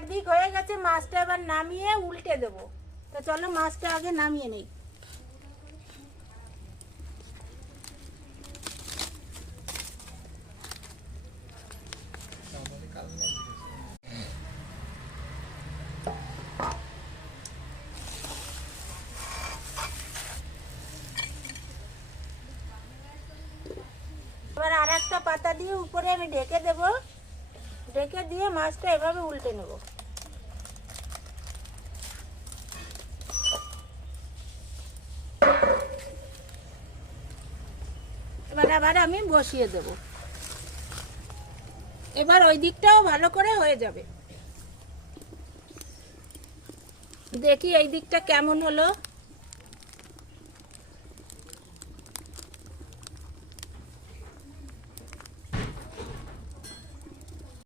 একদিক হয়ে গেছে, মাছটা এবার নামিয়ে উল্টে দেবো। তো চলো মাছটা আগে নামিয়ে নেই। এবার আর একটা পাতা দিয়ে উপরে আমি ঢেকে দেবো, ঢেকে দিয়ে মাছটা এভাবে উল্টে নেব। এবার আবার আমি বসিয়ে দেব। এবার ওই দিকটাও ভালো করে হয়ে যাবে। দেখি এই দিকটা কেমন হলো।